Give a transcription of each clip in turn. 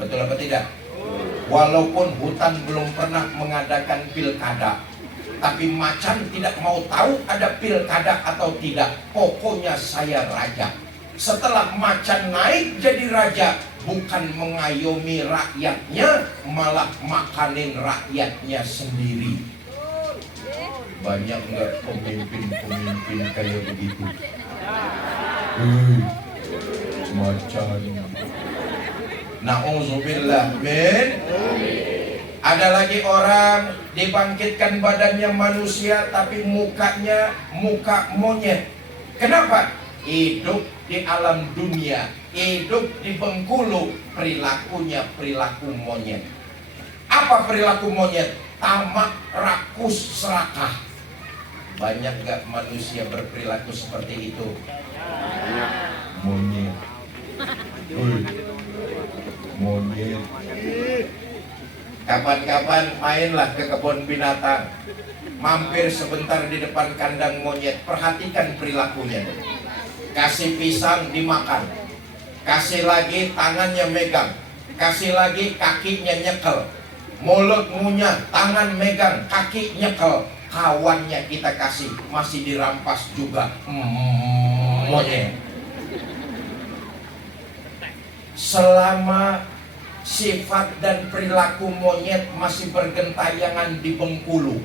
Betul apa tidak? Walaupun hutan belum pernah mengadakan pilkada, tapi macan tidak mau tahu ada pilkada atau tidak. Pokoknya saya raja. Setelah macan naik jadi raja, bukan mengayomi rakyatnya, malah makanin rakyatnya sendiri. Banyak nggak pemimpin-pemimpin kayak begitu? Macan. Na'udzubillah min. Ada lagi orang dibangkitkan badannya manusia tapi mukanya muka monyet. Kenapa? Hidup di alam dunia, hidup di Bengkulu, perilakunya perilaku monyet. Apa perilaku monyet? Tamak, rakus, serakah. Banyak gak manusia berperilaku seperti itu? Monyet. Monyet. Kapan-kapan mainlah ke kebun binatang, mampir sebentar di depan kandang monyet, perhatikan perilakunya. Kasih pisang dimakan, kasih lagi tangannya megang, kasih lagi kakinya nyekel, mulut ngunyah, tangan megang, kaki nyekel. Kawannya kita kasih, masih dirampas juga. Monyet. Selama sifat dan perilaku monyet masih bergentayangan di Bengkulu,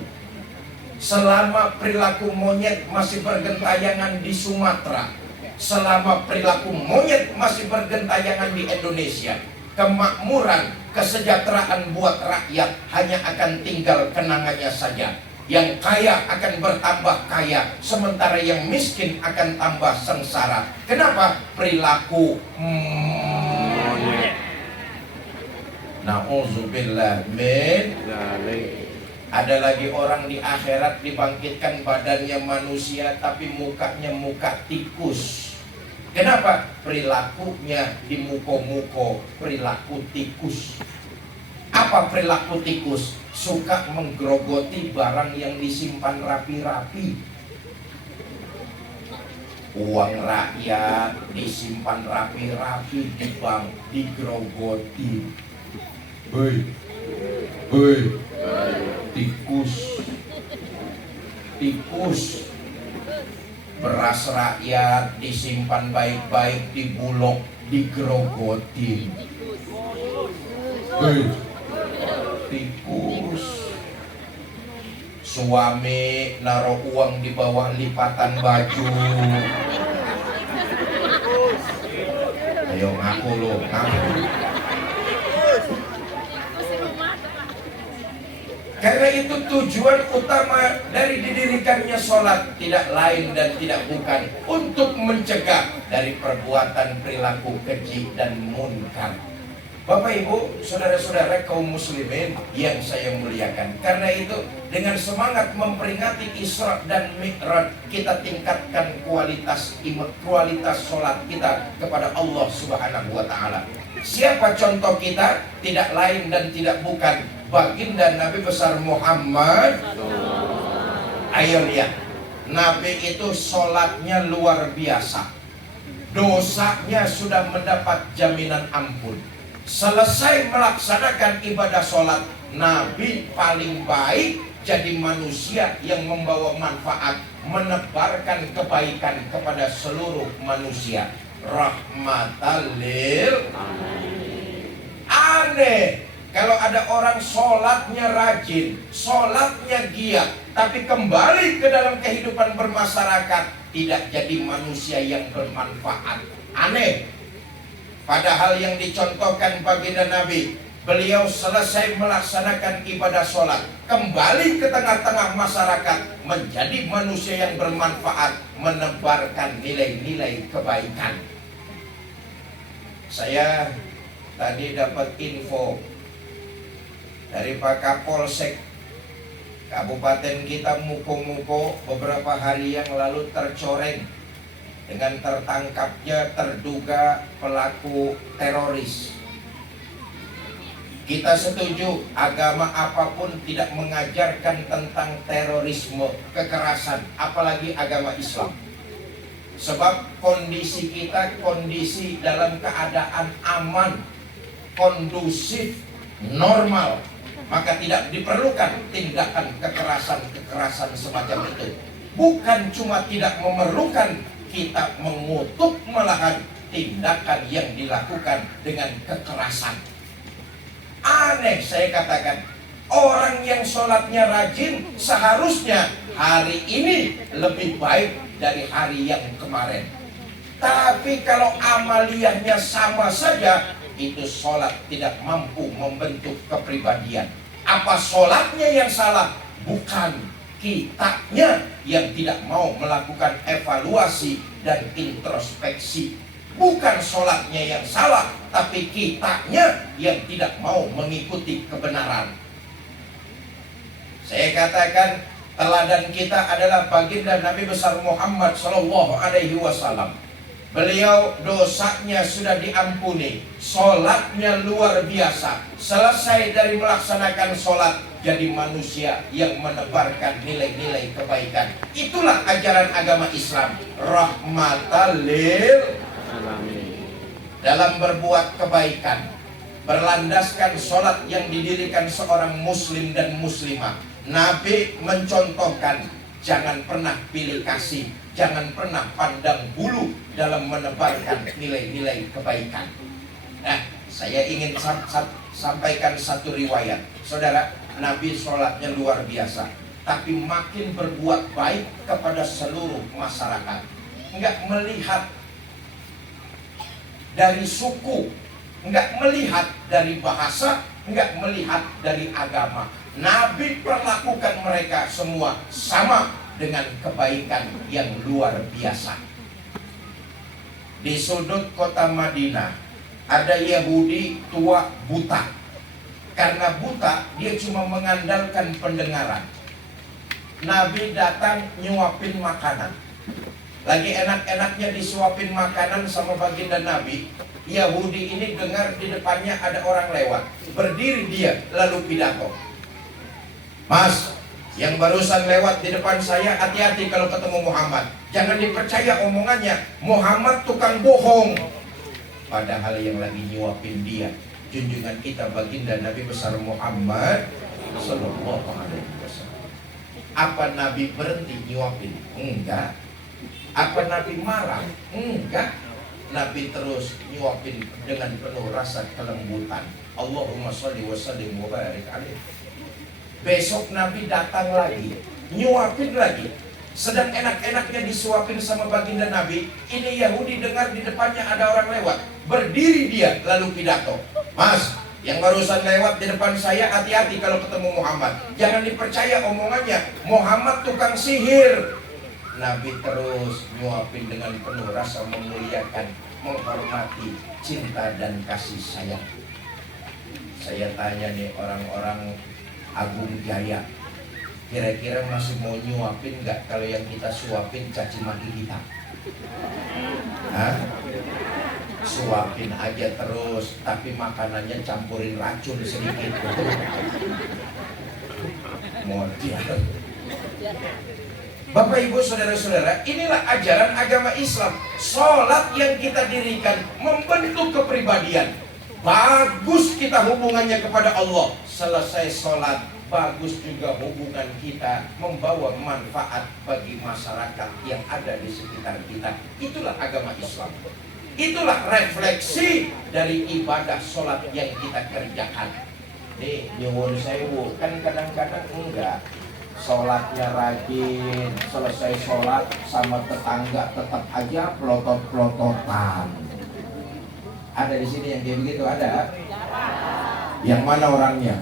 selama perilaku monyet masih bergentayangan di Sumatera, selama perilaku monyet masih bergentayangan di Indonesia, kemakmuran, kesejahteraan buat rakyat hanya akan tinggal kenangannya saja. Yang kaya akan bertambah kaya, sementara yang miskin akan tambah sengsara. Kenapa? Perilaku monyet. Na'udzubillah min. Ada lagi orang di akhirat dibangkitkan badannya manusia tapi mukanya muka tikus. Kenapa? Perilakunya di muko-muko perilaku tikus. Apa perilaku tikus? Suka menggerogoti barang yang disimpan rapi-rapi. Uang rakyat disimpan rapi-rapi di bank, digerogoti. Tikus. Beras rakyat disimpan baik-baik di Bulog, digerogoti. Tikus. Suami naruh uang di bawah lipatan baju. Ayo ngaku lo, ngaku. Karena itu tujuan utama dari didirikannya sholat tidak lain dan tidak bukan untuk mencegah dari perbuatan perilaku keji dan munkar. Bapak Ibu, saudara-saudara kaum muslimin yang saya muliakan, karena itu dengan semangat memperingati Isra dan Mi'raj, kita tingkatkan kualitas sholat kita kepada Allah Subhanahu wa Ta'ala. Siapa contoh kita? Tidak lain dan tidak bukan baginda Nabi besar Muhammad. Ayo lihat, Nabi itu sholatnya luar biasa, dosanya sudah mendapat jaminan ampun. Selesai melaksanakan ibadah sholat, Nabi paling baik jadi manusia yang membawa manfaat, menebarkan kebaikan kepada seluruh manusia. Rahmatan lil alamin. Aneh kalau ada orang sholatnya rajin, sholatnya giat, tapi kembali ke dalam kehidupan bermasyarakat tidak jadi manusia yang bermanfaat. Aneh. Padahal yang dicontohkan baginda Nabi, beliau selesai melaksanakan ibadah sholat, kembali ke tengah-tengah masyarakat, menjadi manusia yang bermanfaat, menebarkan nilai-nilai kebaikan. Saya tadi dapat info dari Pak Kapolsek Kabupaten kita Muko-Muko beberapa hari yang lalu tercoreng dengan tertangkapnya terduga pelaku teroris. Kita setuju agama apapun tidak mengajarkan tentang terorisme, kekerasan, apalagi agama Islam. Sebab kondisi kita kondisi dalam keadaan aman. kondusif, normal, maka tidak diperlukan tindakan kekerasan semacam itu. Bukan cuma tidak memerlukan, kita mengutuk malahan tindakan yang dilakukan dengan kekerasan. Aneh saya katakan, orang yang sholatnya rajin seharusnya hari ini lebih baik dari hari yang kemarin. Tapi kalau amaliyahnya sama saja, itu sholat tidak mampu membentuk kepribadian. Apa sholatnya yang salah? Bukan kitanya yang tidak mau melakukan evaluasi dan introspeksi. Bukan sholatnya yang salah, tapi kitanya yang tidak mau mengikuti kebenaran. Saya katakan teladan kita adalah baginda Nabi besar Muhammad Sallallahu Alaihi Wasallam. Beliau dosanya sudah diampuni, sholatnya luar biasa. Selesai dari melaksanakan sholat, jadi manusia yang menebarkan nilai-nilai kebaikan. Itulah ajaran agama Islam, rahmatan lil alamin. Dalam berbuat kebaikan, berlandaskan sholat yang didirikan seorang muslim dan muslimah. Nabi mencontohkan, jangan pernah pilih kasih, jangan pernah pandang bulu dalam menebarkan nilai-nilai kebaikan. Nah, saya ingin sampaikan satu riwayat. Saudara, Nabi sholatnya luar biasa, tapi makin berbuat baik kepada seluruh masyarakat. Enggak melihat dari suku, enggak melihat dari bahasa, enggak melihat dari agama. Nabi perlakukan mereka semua sama dengan kebaikan yang luar biasa. Di sudut kota Madinah ada Yahudi tua buta. Karena buta, dia cuma mengandalkan pendengaran. Nabi datang nyuapin makanan. Lagi enak-enaknya disuapin makanan sama baginda Nabi. Yahudi ini dengar di depannya ada orang lewat. Berdiri dia lalu pidato. Mas, yang barusan lewat di depan saya, hati-hati kalau ketemu Muhammad. Jangan dipercaya omongannya, Muhammad tukang bohong. Padahal yang lagi nyuapin dia, junjungan kita baginda Nabi besar Muhammad Sallallahu Alaihi Wasallam. Apa Nabi berhenti nyuapin? Enggak. Apa Nabi marah? Enggak. Nabi terus nyuapin dengan penuh rasa kelembutan. Allahumma sholli wa sallim wa barik alaihi. Besok Nabi datang lagi, nyuapin lagi. Sedang enak-enaknya disuapin sama baginda Nabi. Ini Yahudi dengar di depannya ada orang lewat. Berdiri dia lalu pidato. Mas, yang barusan lewat di depan saya, hati-hati kalau ketemu Muhammad. Jangan dipercaya omongannya, Muhammad tukang sihir. Nabi terus nyuapin dengan penuh rasa memuliakan, menghormati, cinta dan kasih sayang. Saya tanya nih orang-orang Agung Jaya, kira-kira masih mau nyuapin nggak kalau yang kita suapin caci maki kita? Hah? Suapin aja terus, tapi makanannya campurin racun sedikit. Model. Bapak Ibu Saudara-saudara, inilah ajaran agama Islam. Sholat yang kita dirikan membentuk kepribadian. Bagus kita hubungannya kepada Allah. Selesai sholat, bagus juga hubungan kita membawa manfaat bagi masyarakat yang ada di sekitar kita. Itulah agama Islam. Itulah refleksi dari ibadah sholat yang kita kerjakan. Nih, nyuwun sewu, kan kadang-kadang enggak. Sholatnya rajin, selesai sholat sama tetangga tetap aja pelotot-pelototan. Ada di sini yang kayak begitu, ada? Yang mana orangnya?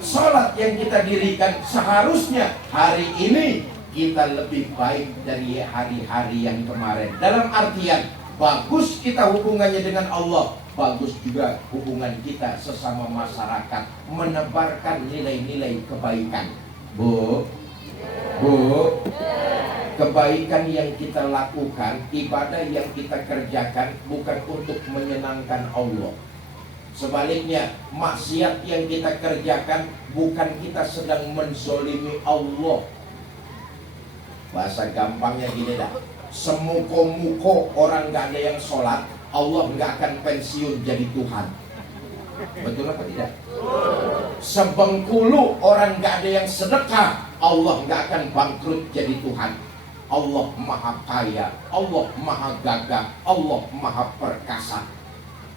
Sholat yang kita dirikan seharusnya hari ini kita lebih baik dari hari-hari yang kemarin. Dalam artian, bagus kita hubungannya dengan Allah, bagus juga hubungan kita sesama masyarakat, menebarkan nilai-nilai kebaikan. Bu, kebaikan yang kita lakukan, ibadah yang kita kerjakan bukan untuk menyenangkan Allah. Sebaliknya, maksiat yang kita kerjakan bukan kita sedang menzolimi Allah. Bahasa gampangnya gini dah, semuko-muko orang gak ada yang sholat, Allah nggak akan pensiun jadi Tuhan. Betul apa tidak? Sebengkulu orang nggak ada yang sedekah, Allah nggak akan bangkrut jadi Tuhan. Allah maha kaya, Allah maha gagah, Allah maha perkasa.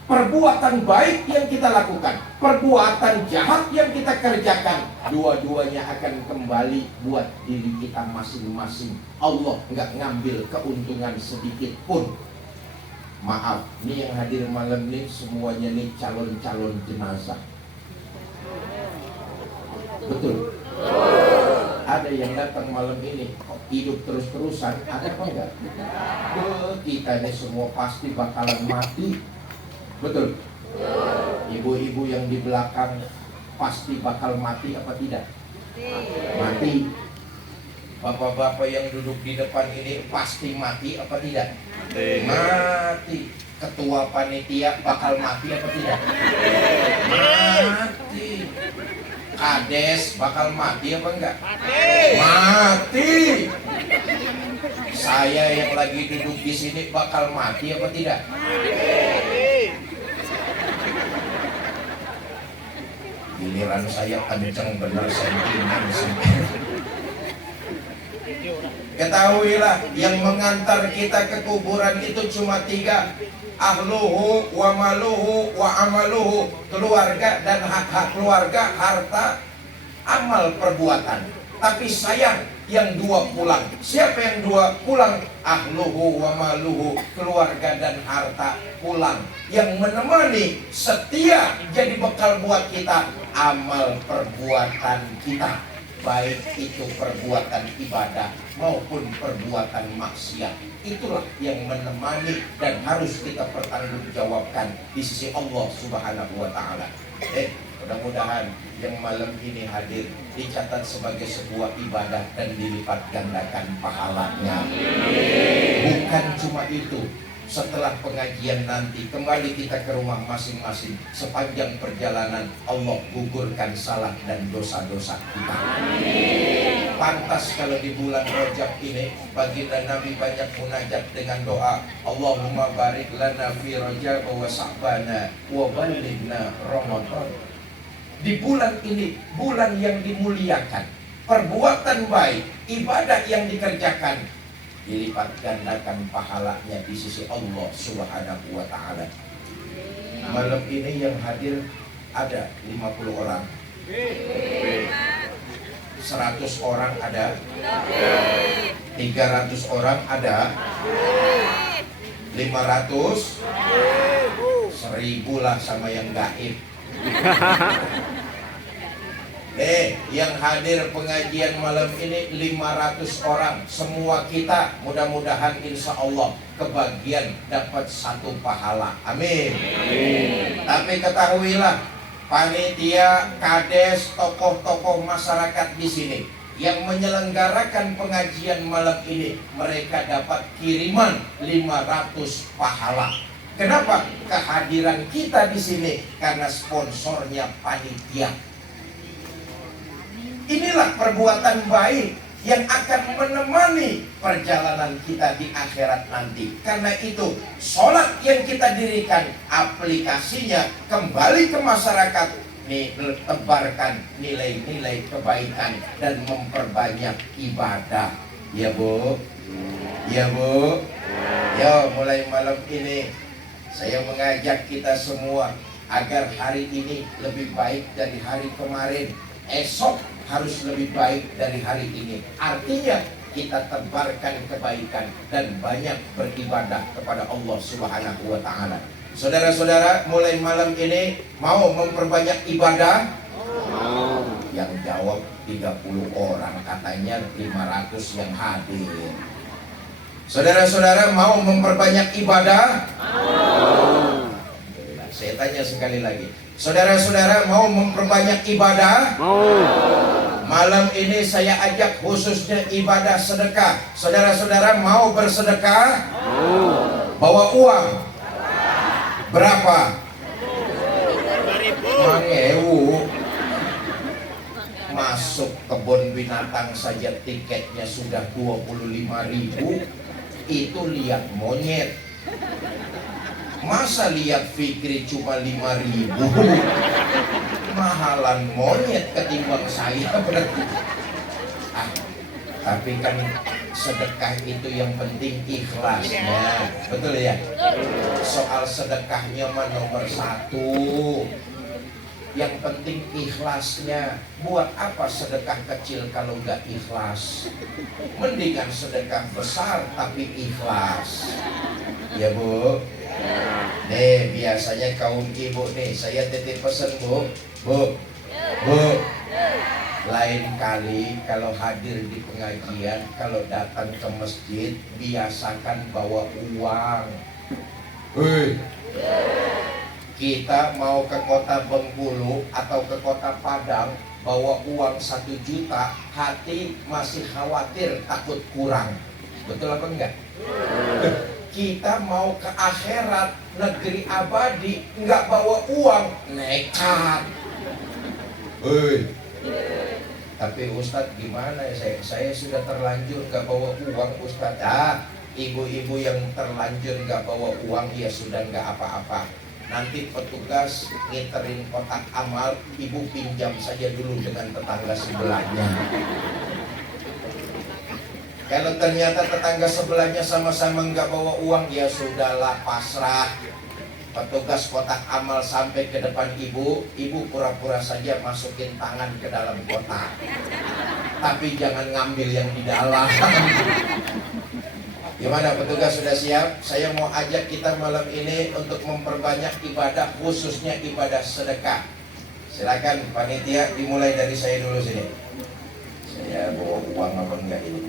Perbuatan baik yang kita lakukan, perbuatan jahat yang kita kerjakan, dua-duanya akan kembali buat diri kita masing-masing. Allah nggak ngambil keuntungan sedikit pun. Maaf, nih yang hadir malam ini semuanya nih calon-calon jenazah. Betul? Ada yang datang malam ini kok hidup terus-terusan, ada apa enggak? Kita ini semua pasti bakalan mati. Betul? Ibu-ibu yang di belakang pasti bakal mati apa tidak? Mati. Bapak-bapak yang duduk di depan ini pasti mati apa tidak? Mati. Ketua panitia bakal mati apa tidak? Mati. Kades bakal mati apa enggak? Mati. Saya yang lagi duduk di sini bakal mati apa tidak? Giliran saya kenceng bener sentimen. Ketahuilah, yang mengantar kita ke kuburan itu cuma 3. Ahluhu wa maluhu wa amaluhu. Keluarga dan hak-hak keluarga, harta, amal perbuatan. Tapi sayang, yang 2 pulang. Siapa yang 2 pulang? Ahluhu wa maluhu, keluarga dan harta pulang. Yang menemani, setia jadi bekal buat kita, amal perbuatan kita. Baik itu perbuatan ibadah maupun perbuatan maksiat. Itulah yang menemani dan harus kita pertanggungjawabkan di sisi Allah Subhanahu wa Ta'ala. Mudah-mudahan yang malam ini hadir dicatat sebagai sebuah ibadah dan dilipat gandakan pahalanya. Bukan cuma itu, setelah pengajian nanti kembali kita ke rumah masing-masing. Sepanjang perjalanan Allah gugurkan salah dan dosa-dosa kita. Pantas kalau di bulan Rajab ini baginda Nabi banyak munajat dengan doa, Allahumma barik lana fi Rajab wa Sa'bana wa ballighna Ramadan. Di bulan ini, bulan yang dimuliakan, perbuatan baik, ibadah yang dikerjakan dilipat gandakan pahalanya di sisi Allah Subhanahu wa Ta'ala. Malam ini yang hadir ada 50 orang, 100 orang ada, 300 orang ada, 500, 1000 lah sama yang gaib. Yang hadir pengajian malam ini 500 orang. Semua kita mudah-mudahan insya Allah kebagian dapat 1 pahala. Amin. Tapi ketahuilah, panitia, kades, tokoh-tokoh masyarakat di sini yang menyelenggarakan pengajian malam ini, mereka dapat kiriman 500 pahala. Kenapa? Kehadiran kita di sini karena sponsornya panitia. Inilah perbuatan baik yang akan menemani perjalanan kita di akhirat nanti. Karena itu, sholat yang kita dirikan, aplikasinya kembali ke masyarakat, tebarkan nilai-nilai kebaikan dan memperbanyak ibadah. Ya Bu? Ya Bu? Yo, mulai malam ini saya mengajak kita semua agar hari ini lebih baik dari hari kemarin. Esok harus lebih baik dari hari ini. Artinya kita tebarkan kebaikan dan banyak beribadah kepada Allah Subhanahu wa Ta'ala. Saudara-saudara, mulai malam ini mau memperbanyak ibadah? Mau. Yang jawab 30 orang, katanya 500 yang hadir. Saudara-saudara mau memperbanyak ibadah? Mau. Saya tanya sekali lagi, saudara-saudara mau memperbanyak ibadah? Mau. Malam ini saya ajak khususnya ibadah sedekah. Saudara-saudara mau bersedekah? Mau. Bawa uang? Berapa? 5.000. Masuk kebun binatang saja tiketnya sudah 25.000. Itu lihat monyet. Masa lihat Fikri cuma 5.000? Mahalan monyet ketimbang saya berarti. Tapi kan sedekah itu yang penting ikhlasnya, betul ya? Soal sedekahnya mah nomor 1. Yang penting ikhlasnya. Buat apa sedekah kecil kalau nggak ikhlas? Mendingan sedekah besar tapi ikhlas. Ya Bu. Nih biasanya kaum ibu nih, saya titip pesan Bu. Lain kali kalau hadir di pengajian, kalau datang ke masjid, biasakan bawa uang. Kita mau ke kota Bengkulu atau ke kota Padang, bawa uang 1 juta, hati masih khawatir takut kurang. Betul apa enggak? Kita mau ke akhirat, negeri abadi, nggak bawa uang, nekat. Tapi Ustadz gimana ya, saya sudah terlanjur nggak bawa uang Ustadz. Ibu-ibu yang terlanjur nggak bawa uang ya sudah nggak apa-apa. Nanti petugas ngiterin kotak amal, ibu pinjam saja dulu dengan tetangga sebelahnya. Kalau ternyata tetangga sebelahnya sama-sama nggak bawa uang, ya sudahlah, pasrah. Petugas kotak amal sampai ke depan ibu pura-pura saja masukin tangan ke dalam kotak. Tapi jangan ngambil yang di dalam. Gimana petugas, sudah siap? Saya mau ajak kita malam ini untuk memperbanyak ibadah, khususnya ibadah sedekah. Silakan panitia, dimulai dari saya dulu sini. Saya bawa uang apa enggak ini?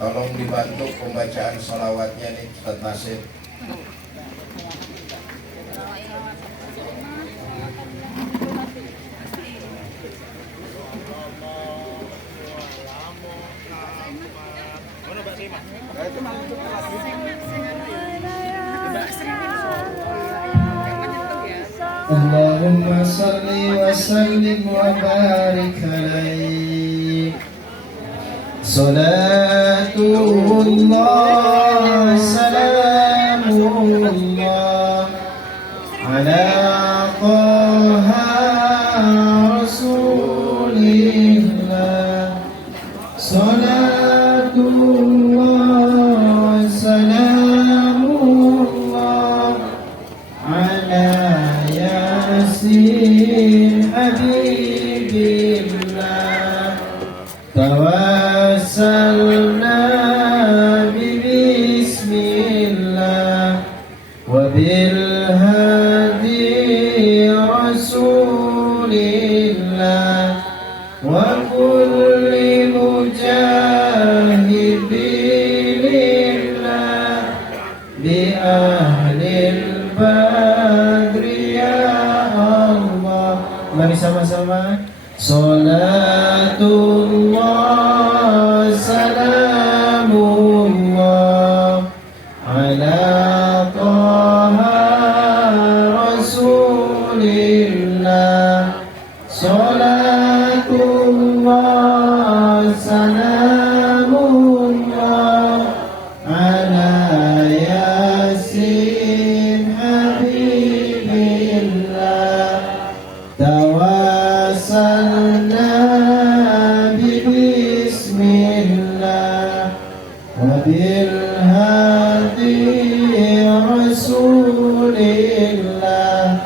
Tolong dibantu pembacaan sholawatnya nih Ustaz Nasir. Allahumma salli wa sallim wa barik alaih. Salatullah salamullah ala Taha Rasulillah. Salatullah salamullah ala Yasin Habibillah. Tawassalna bismillah wa bil hadi Rasulillah wa kulli mujahidillah bi ahlil badri ya Allah. Mari sama-sama. Salatullah salamullah ala Taha Rasulillah. Salatullah salamullah ala Yasin Habibillah. Tawassalna bismillah wa bil hadi Rasulillah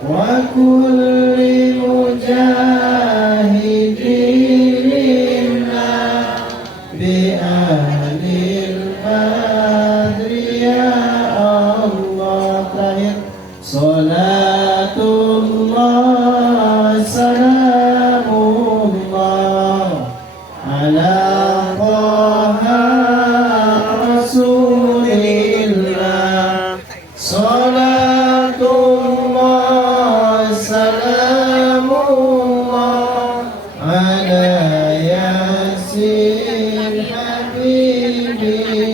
wa kulli mujahidillah bi ahlil badri ya Allah. Terakhir, salatullah salamullah ala Taha Rasulillah. Salatullah salamullah ala Yasin Habibillah.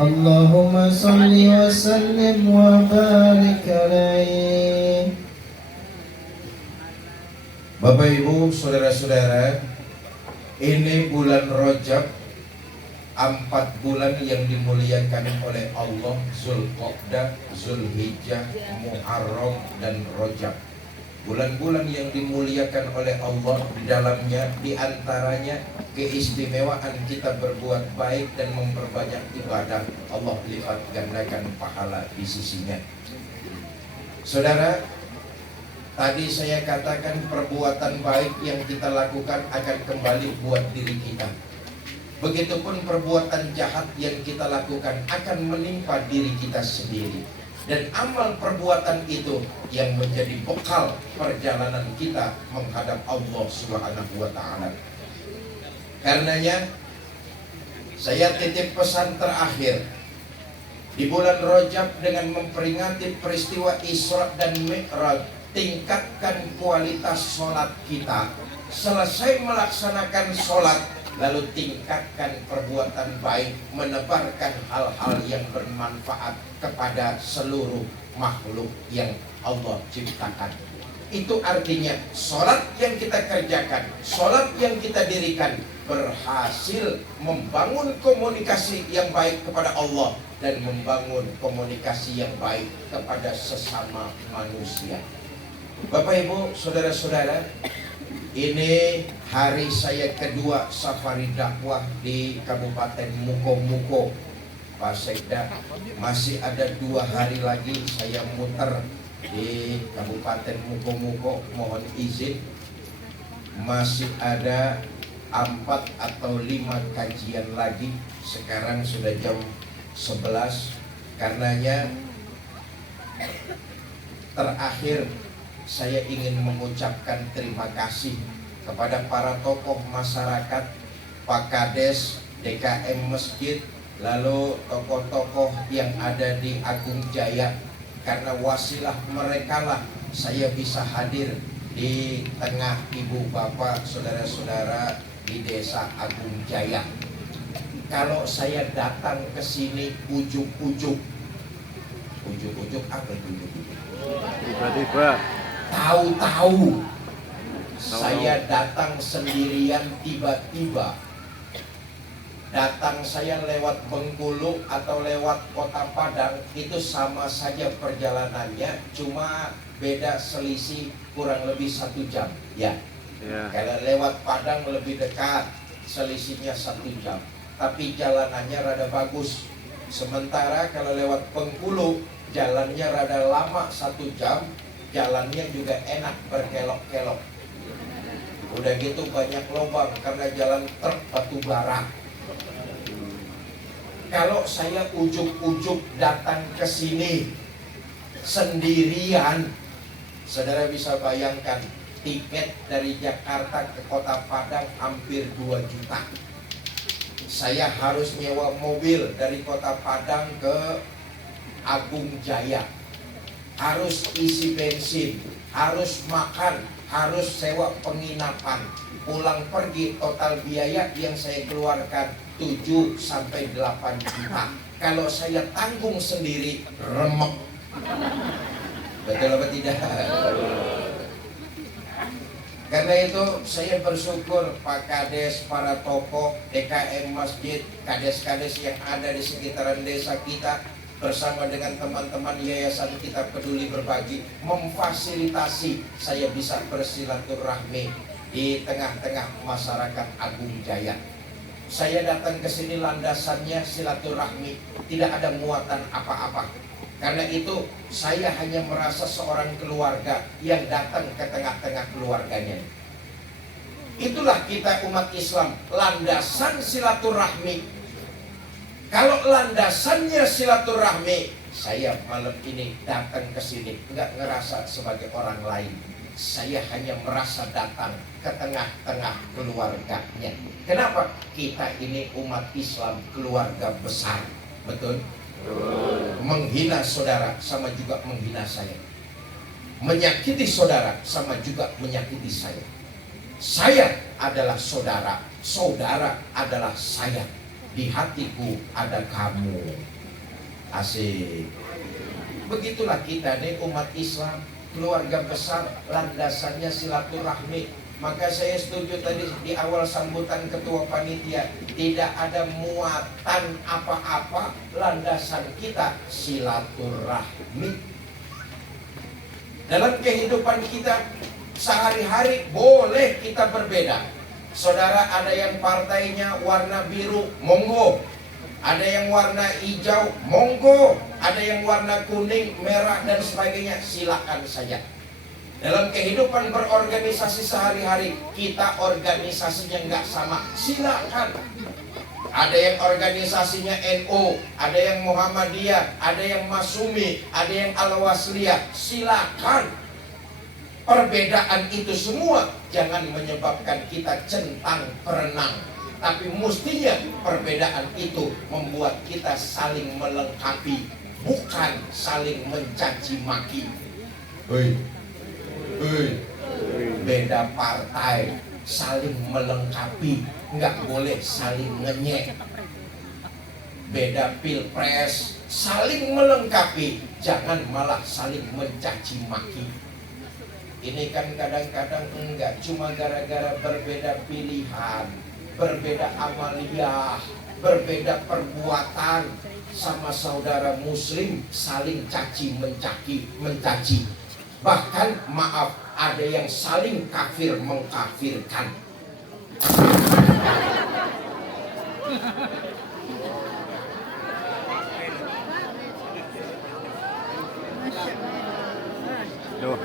Allahumma salli wa sallim wa barik alaih. Bapak Ibu, saudara-saudara, Ini bulan Rajab, 4 bulan yang dimuliakan oleh Allah, Zulqa'dah, Zulhijjah, Muharram, dan Rajab. Bulan-bulan yang dimuliakan oleh Allah, di dalamnya diantaranya keistimewaan kita berbuat baik dan memperbanyak ibadah. Allah lipat gandakan pahala di sisinya. Saudara, tadi saya katakan perbuatan baik yang kita lakukan akan kembali buat diri kita. Begitupun perbuatan jahat yang kita lakukan akan menimpa diri kita sendiri. Dan amal perbuatan itu yang menjadi bekal perjalanan kita menghadap Allah Subhanahu wa Ta'ala. Karenanya saya titip pesan terakhir di bulan Rajab dengan memperingati peristiwa Isra dan Mi'raj. Tingkatkan kualitas sholat kita. Selesai melaksanakan sholat, lalu tingkatkan perbuatan baik, menebarkan hal-hal yang bermanfaat kepada seluruh makhluk yang Allah ciptakan. Itu artinya sholat yang kita kerjakan, sholat yang kita dirikan berhasil membangun komunikasi yang baik kepada Allah dan membangun komunikasi yang baik kepada sesama manusia. Bapak Ibu, saudara-saudara, ini hari saya kedua safari dakwah di Kabupaten Muko-Muko, Pak Sekda. Masih ada 2 hari lagi saya muter di Kabupaten Muko-Muko, mohon izin. Masih ada 4 atau 5 kajian lagi. Sekarang sudah jam 11. Karenanya terakhir saya ingin mengucapkan terima kasih kepada para tokoh masyarakat, Pak Kades, DKM Masjid, lalu tokoh-tokoh yang ada di Agung Jaya. Karena wasilah mereka lah saya bisa hadir di tengah ibu bapak, saudara-saudara di desa Agung Jaya. Kalau saya datang ke sini ujuk-ujuk apa itu ujuk-ujuk? Tiba-tiba Tahu-tahu saya datang sendirian, tiba-tiba datang saya lewat Bengkulu atau lewat Kota Padang, itu sama saja perjalanannya, cuma beda selisih kurang lebih 1 jam ya. Kalau lewat Padang lebih dekat, selisihnya 1 jam, tapi jalanannya rada bagus. Sementara kalau lewat Bengkulu jalannya rada lama, 1 jam, jalannya juga enak, berkelok-kelok. Udah gitu banyak lubang karena jalan truk batu bara. Kalau saya ujuk-ujuk datang ke sini sendirian, saudara bisa bayangkan tiket dari Jakarta ke Kota Padang hampir 2 juta. Saya harus nyewa mobil dari Kota Padang ke Agung Jaya, harus isi bensin, harus makan, harus sewa penginapan. Pulang pergi total biaya yang saya keluarkan 7 sampai 8 juta. Kalau saya tanggung sendiri, remek. Betul apa tidak? Karena itu saya bersyukur Pak Kades, para tokoh DKM Masjid, kades-kades yang ada di sekitaran desa kita, bersama dengan teman-teman Yayasan Kita Peduli Berbagi, memfasilitasi saya bisa bersilaturahmi di tengah-tengah masyarakat Agung Jaya. Saya datang ke sini landasannya silaturahmi, tidak ada muatan apa-apa. Karena itu saya hanya merasa seorang keluarga yang datang ke tengah-tengah keluarganya. Itulah kita umat Islam, landasan silaturahmi. Kalau landasannya silaturahmi, saya malam ini datang ke sini enggak ngerasa sebagai orang lain. Saya hanya merasa datang ke tengah-tengah keluarganya. Kenapa? Kita ini umat Islam, keluarga besar. Betul? Menghina saudara sama juga menghina saya. Menyakiti saudara sama juga menyakiti saya. Saya adalah saudara, saudara adalah saya. Di hatiku ada kamu. Asik. Begitulah kita nih umat Islam, keluarga besar, landasannya silaturahmi. Maka saya setuju tadi di awal sambutan ketua panitia, tidak ada muatan apa-apa, landasan kita silaturahmi. Dalam kehidupan kita sehari-hari boleh kita berbeda. Saudara ada yang partainya warna biru, monggo. Ada yang warna hijau, monggo. Ada yang warna kuning, merah dan sebagainya, silakan saja. Dalam kehidupan berorganisasi sehari-hari, kita organisasinya nggak sama, silakan. Ada yang organisasinya NU, ada yang Muhammadiyah, ada yang Masumi, ada yang Al-Wasliyah, silakan. Perbedaan itu semua jangan menyebabkan kita centang perenang, tapi mestinya perbedaan itu membuat kita saling melengkapi, bukan saling mencaci maki. Beda partai saling melengkapi, nggak boleh saling ngenyek. Beda pilpres saling melengkapi, jangan malah saling mencaci maki. Ini kan kadang-kadang enggak cuma gara-gara berbeda pilihan, berbeda amaliyah, berbeda perbuatan, sama saudara muslim saling caci mencaci. Bahkan maaf, ada yang saling kafir mengkafirkan. Loh.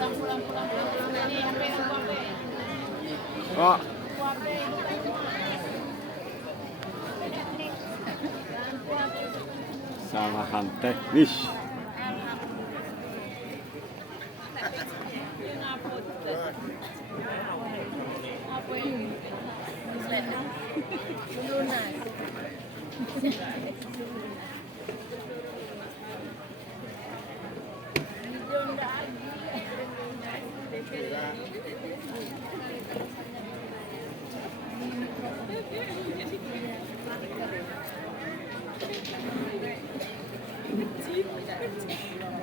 Oh. Salahan teknis.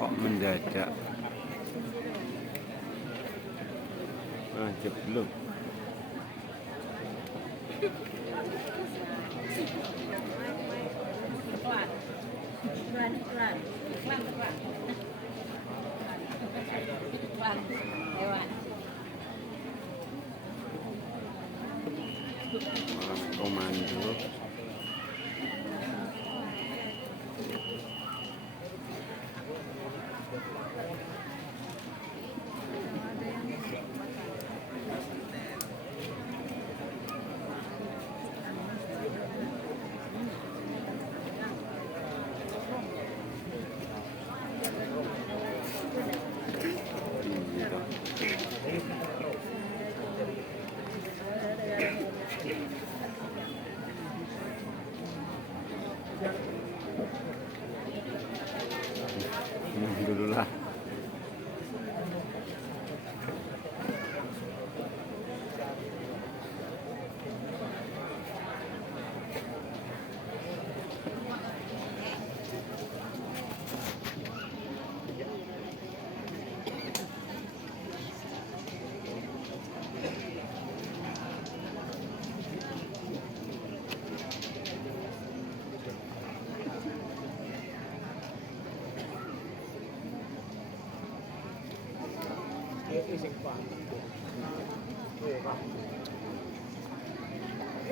Kok mendadak? Lanjut belum? Komando. Dulu lah.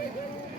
Ini